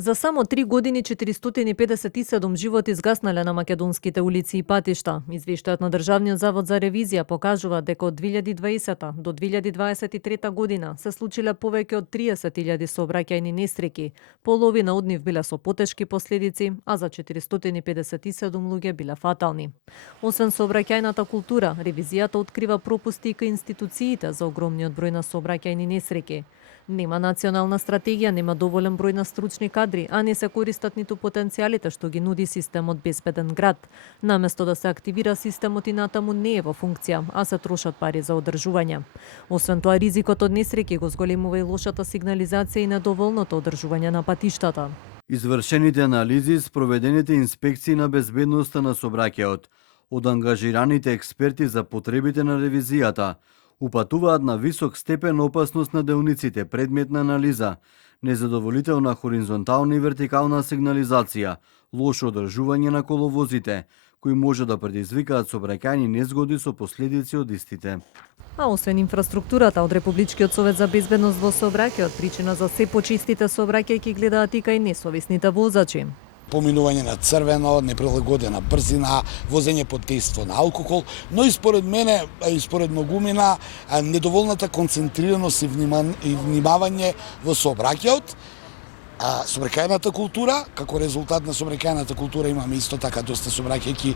За само 3 години 457 животи изгаснале на македонските улици и патишта. Извештајот на Државниот завод за ревизија покажува дека од 2020 до 2023 година се случиле повеќе од 30.000 сообраќајни несреќи. Половина од нив биле со потешки последици, а за 457 луѓе биле фатални. Освен сообраќајната култура, ревизијата открива пропусти и кај институциите за огромниот број на сообраќајни несреќи. Нема национална стратегија, нема доволен број на стручни кадри, а не се користат ниту потенцијалите што ги нуди системот Безбеден град. Наместо да се активира системот и натаму не е во функција, а се трошат пари за одржување. Освен тоа, ризикот од несреќи го зголемува и лошата сигнализација и недоволното одржување на патиштата. Извршените анализи, спроведените инспекции на безбедноста на сообраќајот од ангажираните експерти за потребите на ревизијата упатуваат на висок степен опасност на деониците, предмет на анализа, незадоволителна хоризонтална и вертикална сигнализација, лошо одржување на коловозите, кои може да предизвикаат сообраќајни незгоди со последици од истите. А освен инфраструктурата, од Републичкиот совет за безбедност во сообраќајот, причина за се почистите сообраќајки гледаат и кај несовесните возачи. Поминување на црвено, неприлагодена брзина, возење под дејство на алкохол, но и според мене, и според многумина, недоволната концентрираност и внимавање во сообраќајот. Сообраќајната култура, како резултат на сообраќајната култура имаме исто така доста сообраќајки,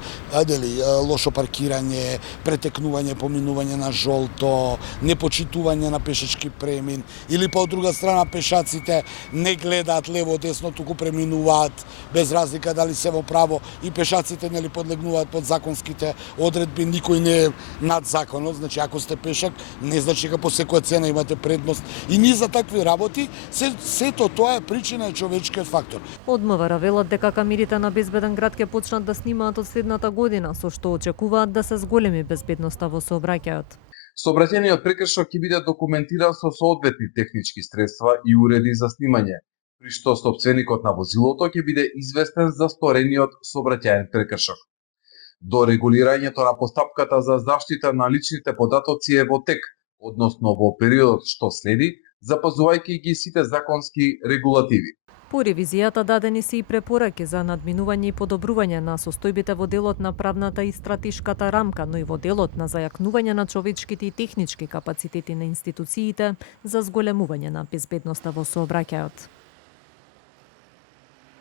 лошо паркирање, претекнување, поминување на жолто, непочитување на пешачки премин, или па од друга страна пешаците не гледаат лево десно, туку преминуваат без разлика дали се во право, и пешаците нели подлегнуваат под законските одредби, никој не е над законот, значи ако сте пешак, не значи дека по секоја цена имате предност. И ние за такви работи, сето тоа е причина на човечкиот фактор. Од МВР велат дека камерите на Безбеден град ќе почнат да снимаат од следната година, со што очекуваат да се зголеми безбедноста во сообраќајот. Сообраќајниот прекршок ќе биде документиран со соодветни технички средства и уреди за снимање, при што сопственикот на возилото ќе биде известен за сторениот сообраќајен прекршок. До регулирањето на постапката за заштита на личните податоци е во тек, односно во периодот што следи, запазувајќи ги сите законски регулативи. По ревизијата дадени се и препораки за надминување и подобрување на состојбите во делот на правната и стратешката рамка, но и во делот на зајакнување на човечките и технички капацитети на институциите за зголемување на безбедноста во сообраќајот.